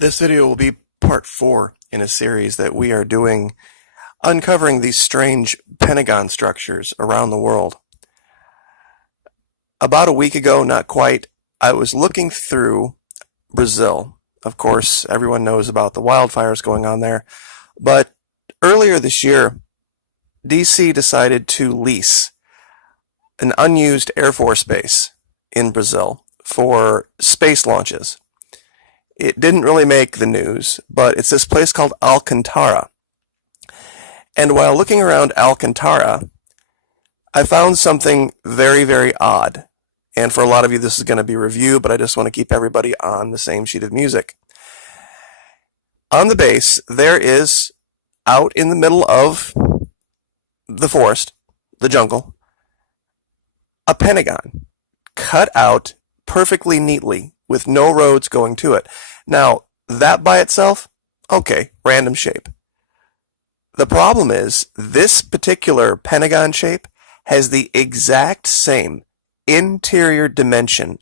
This video will be part 4 in a series that we are doing uncovering these strange pentagon structures around the world. About a week ago, not quite, I was looking through Brazil. Of course, everyone knows about the wildfires going on there, but earlier this year, DC decided to lease an unused Air Force base in Brazil for space launches. It didn't really make the news, but it's this place called Alcantara. And while looking around Alcantara, I found something very, very odd. And for a lot of you, this is going to be review, but I just want to keep everybody on the same sheet of music. On the base, there is, out in the middle of the forest, the jungle, a pentagon cut out perfectly neatly with no roads going to it. Now, that by itself, okay, random shape. The problem is, this particular pentagon shape has the exact same interior dimension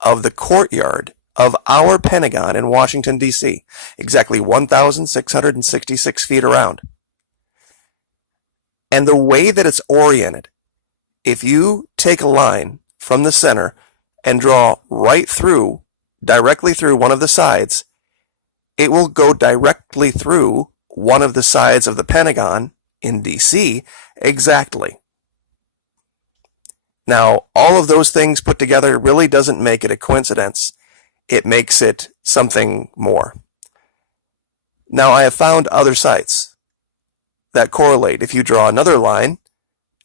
of the courtyard of our Pentagon in Washington, D.C., exactly 1,666 feet around. And the way that it's oriented, if you take a line from the center and draw right through, directly through one of the sides, it will go directly through one of the sides of the Pentagon in DC exactly. Now, all of those things put together really doesn't make it a coincidence. It makes it something more. Now, I have found other sites that correlate. If you draw another line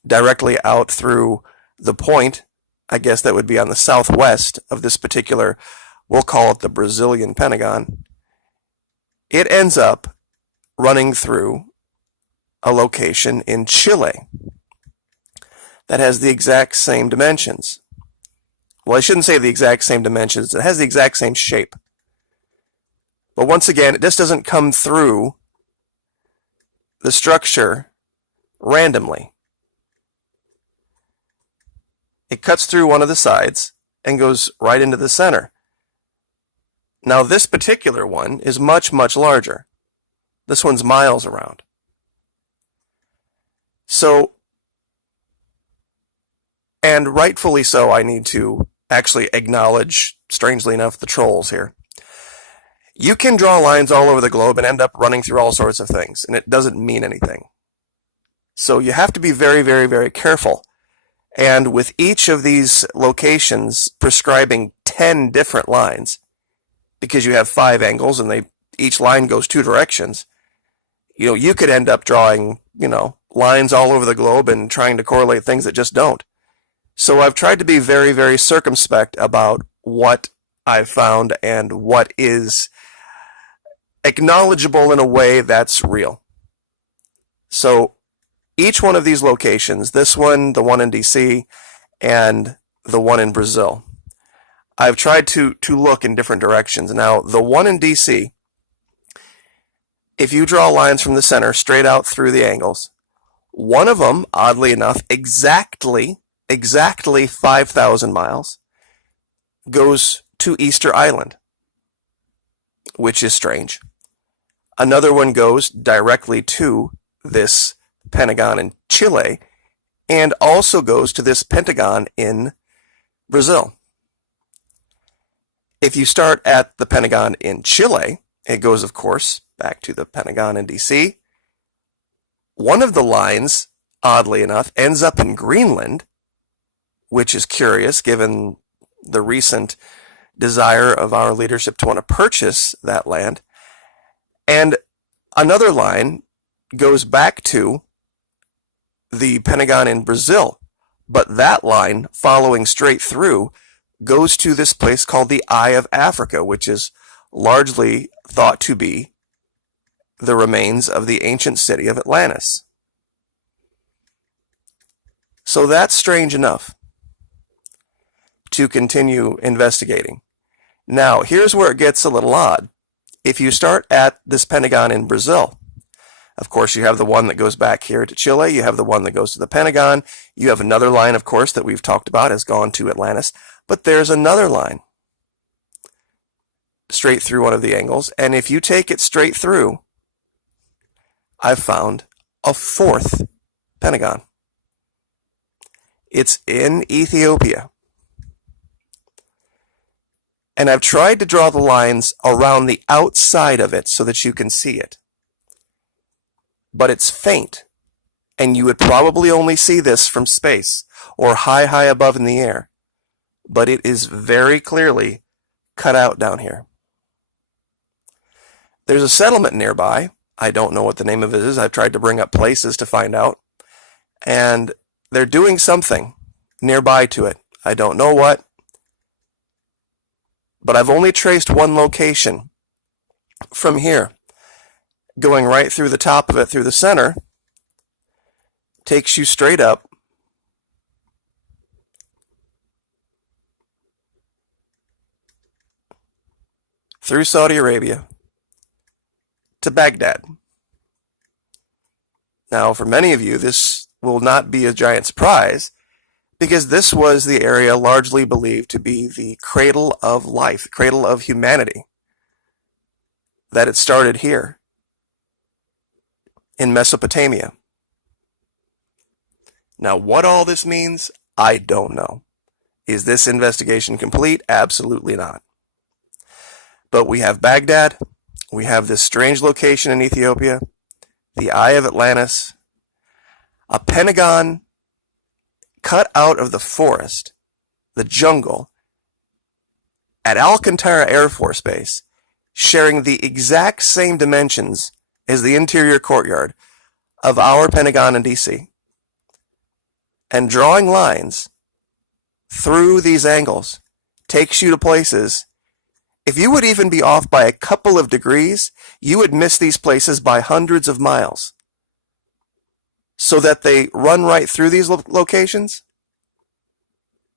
directly out through the point, I guess that would be on the southwest of this particular, we'll call it the Brazilian Pentagon, it ends up running through a location in Chile that has the exact same dimensions. Well, I shouldn't say the exact same dimensions. It has the exact same shape. But once again, it just doesn't come through the structure randomly. It cuts through one of the sides and goes right into the center. Now, this particular one is much, much larger. This one's miles around. So, and rightfully so, I need to actually acknowledge, strangely enough, the trolls here. You can draw lines all over the globe and end up running through all sorts of things, and it doesn't mean anything. So you have to be very, very, very careful. And with each of these locations prescribing 10 different lines, because you have 5 angles and each line goes 2 directions, you could end up drawing, lines all over the globe and trying to correlate things that just don't. So I've tried to be very, very circumspect about what I've found and what is acknowledgeable in a way that's real. So each one of these locations, this one, the one in DC, and the one in Brazil, I've tried to look in different directions. Now, the one in DC, if you draw lines from the center straight out through the angles, one of them, oddly enough, exactly 5,000 miles, goes to Easter Island, which is strange. Another one goes directly to this Pentagon in Chile, and also goes to this Pentagon in Brazil. If you start at the Pentagon in Chile, it goes, of course, back to the Pentagon in DC. One of the lines, oddly enough, ends up in Greenland, which is curious given the recent desire of our leadership to want to purchase that land. And another line goes back to the Pentagon in Brazil, but that line, following straight through, goes to this place called the Eye of Africa, which is largely thought to be the remains of the ancient city of Atlantis. So that's strange enough to continue investigating. Now, here's where it gets a little odd. If you start at this Pentagon in Brazil, of course, you have the one that goes back here to Chile. You have the one that goes to the Pentagon. You have another line, of course, that we've talked about has gone to Atlantis. But there's another line straight through one of the angles, and if you take it straight through, I've found a fourth pentagon. It's in Ethiopia. And I've tried to draw the lines around the outside of it so that you can see it. But it's faint, and you would probably only see this from space or high above in the air. But it is very clearly cut out down here. There's a settlement nearby. I don't know what the name of it is. I've tried to bring up places to find out. And they're doing something nearby to it. I don't know what. But I've only traced one location from here. Going right through the top of it, through the center, takes you straight up. Through Saudi Arabia to Baghdad. Now, for many of you, this will not be a giant surprise, because this was the area largely believed to be the cradle of life, the cradle of humanity, that it started here in Mesopotamia. Now, what all this means, I don't know. Is this investigation complete? Absolutely not. But we have Baghdad, we have this strange location in Ethiopia, the Eye of Atlantis, a pentagon cut out of the forest, the jungle, at Alcantara Air Force Base, sharing the exact same dimensions as the interior courtyard of our Pentagon in DC. And drawing lines through these angles takes you to places. If you would even be off by a couple of degrees, you would miss these places by hundreds of miles. So that they run right through these locations?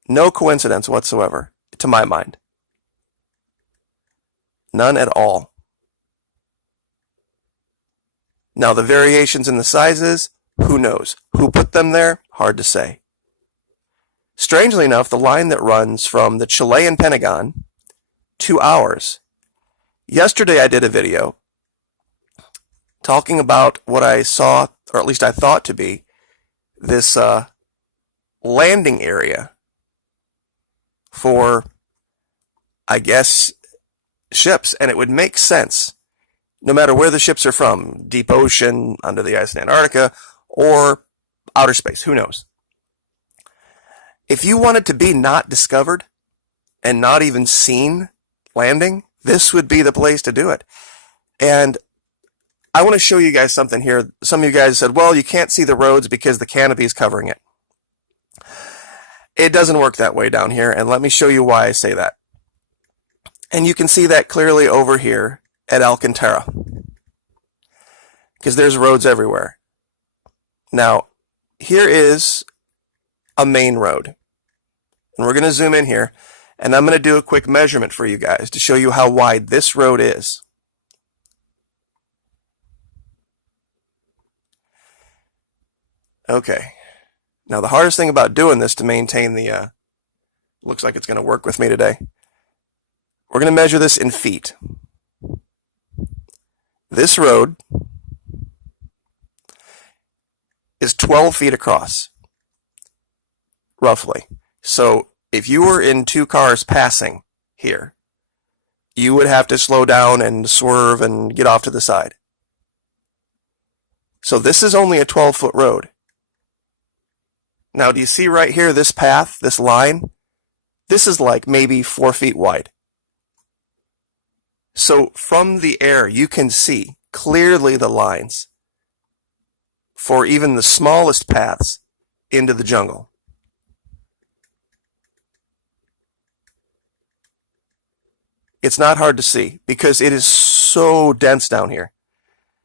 No coincidence whatsoever, to my mind. None at all. Now, the variations in the sizes, who knows? Who put them there? Hard to say. Strangely enough, the line that runs from the Chilean Pentagon to ours. Yesterday I did a video talking about what I saw, or at least I thought to be, this landing area for, I guess, ships. And it would make sense, no matter where the ships are from, deep ocean, under the ice in Antarctica, or outer space, who knows. If you wanted to be not discovered and not even seen landing, this would be the place to do it. And I want to show you guys something here. Some of you guys said, well, you can't see the roads because the canopy is covering it. It doesn't work that way down here, and let me show you why I say that. And you can see that clearly over here at Alcantara, because there's roads everywhere. Now, here is a main road. And we're going to zoom in here, and I'm going to do a quick measurement for you guys to show you how wide this road is. Okay. Now, the hardest thing about doing this to maintain the, looks like it's going to work with me today. We're going to measure this in feet. This road is 12 feet across, roughly. So if you were in two cars passing here, you would have to slow down and swerve and get off to the side. So this is only a 12-foot road. Now, do you see right here, this path, this line? This is like maybe 4 feet wide. So from the air, you can see clearly the lines for even the smallest paths into the jungle. It's not hard to see because it is so dense down here,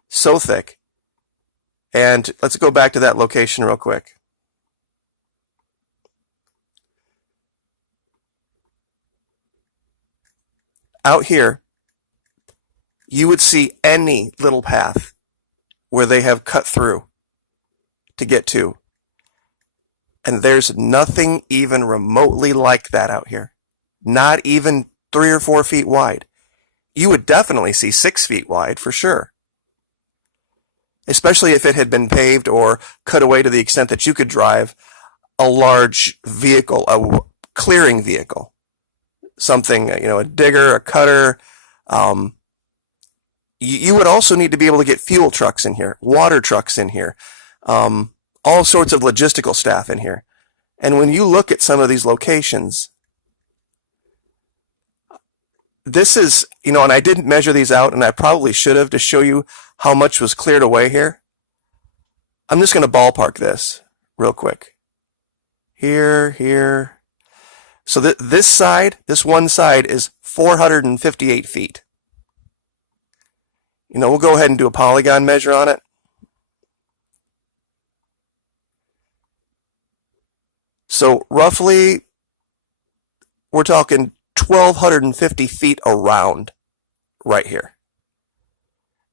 so thick. And let's go back to that location real quick. Out here, you would see any little path where they have cut through to get to. And there's nothing even remotely like that out here. Not even 3 or 4 feet wide. you would definitely see 6 feet wide for sure. Especially if it had been paved or cut away to the extent that you could drive a large vehicle, a clearing vehicle, something, a digger, a cutter. Um, you would also need to be able to get fuel trucks in here, water trucks in here, all sorts of logistical staff in here. And when you look at some of these locations, this is, and I didn't measure these out, and I probably should have to show you how much was cleared away here. I'm just going to ballpark this real quick. Here. So this one side is 458 feet. We'll go ahead and do a polygon measure on it. So roughly, we're talking 1,250 feet around right here.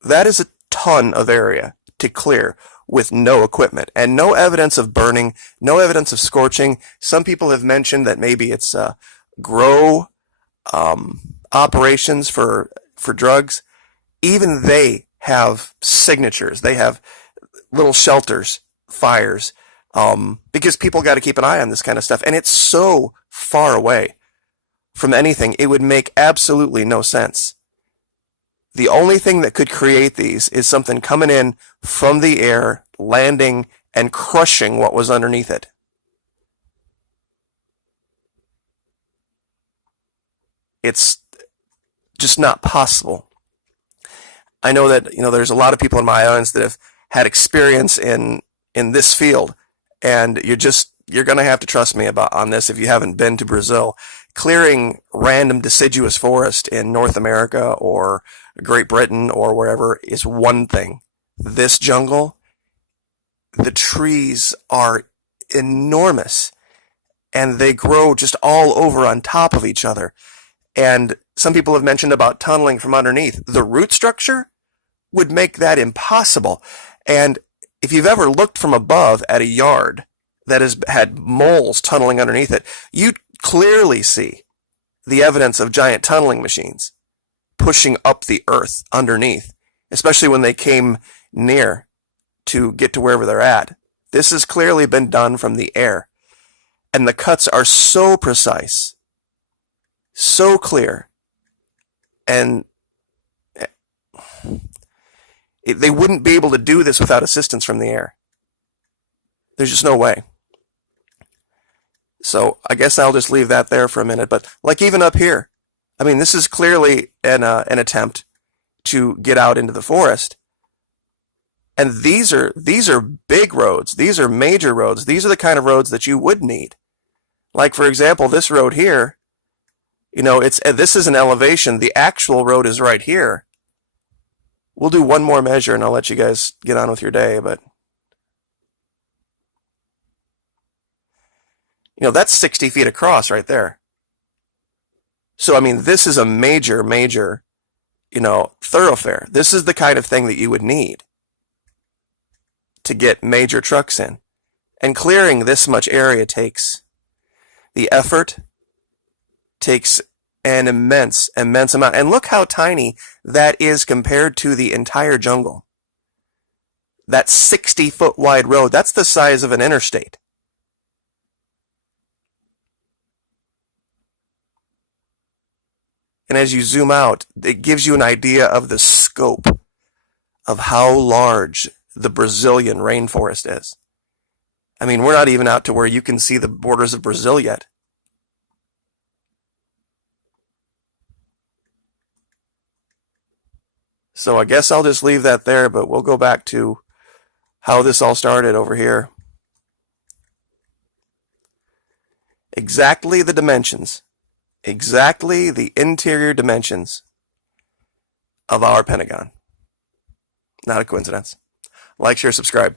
That is a ton of area to clear with no equipment and no evidence of burning, no evidence of scorching. Some people have mentioned that maybe it's grow operations for drugs. Even they have signatures. They have little shelters, fires, because people got to keep an eye on this kind of stuff. And it's so far away from anything, it would make absolutely no sense. The only thing that could create these is something coming in from the air, landing, and crushing what was underneath it. It's just not possible. I know that there's a lot of people in my audience that have had experience in this field, and you're going to have to trust me on this if you haven't been to Brazil. Clearing random deciduous forest in North America or Great Britain or wherever is one thing. This jungle, the trees are enormous and they grow just all over on top of each other. And some people have mentioned about tunneling from underneath. The root structure would make that impossible. And if you've ever looked from above at a yard that has had moles tunneling underneath it, you clearly see the evidence of giant tunneling machines pushing up the earth underneath, especially when they came near to get to wherever they're at. This has clearly been done from the air. And the cuts are so precise, so clear, and they wouldn't be able to do this without assistance from the air. There's just no way. So I guess I'll just leave that there for a minute. But like even up here, I mean, this is clearly an attempt to get out into the forest. And these are big roads. These are major roads. These are the kind of roads that you would need. Like for example, this road here. This is an elevation. The actual road is right here. We'll do one more measure, and I'll let you guys get on with your day. But that's 60 feet across right there. So, I mean, this is a major, thoroughfare. This is the kind of thing that you would need to get major trucks in. And clearing this much area takes the effort, takes an immense amount. And look how tiny that is compared to the entire jungle. That 60-foot wide road, that's the size of an interstate. And as you zoom out, it gives you an idea of the scope of how large the Brazilian rainforest is. I mean, we're not even out to where you can see the borders of Brazil yet. So I guess I'll just leave that there, but we'll go back to how this all started over here. Exactly the dimensions. Exactly the interior dimensions of our Pentagon. Not a coincidence. Like, share, subscribe.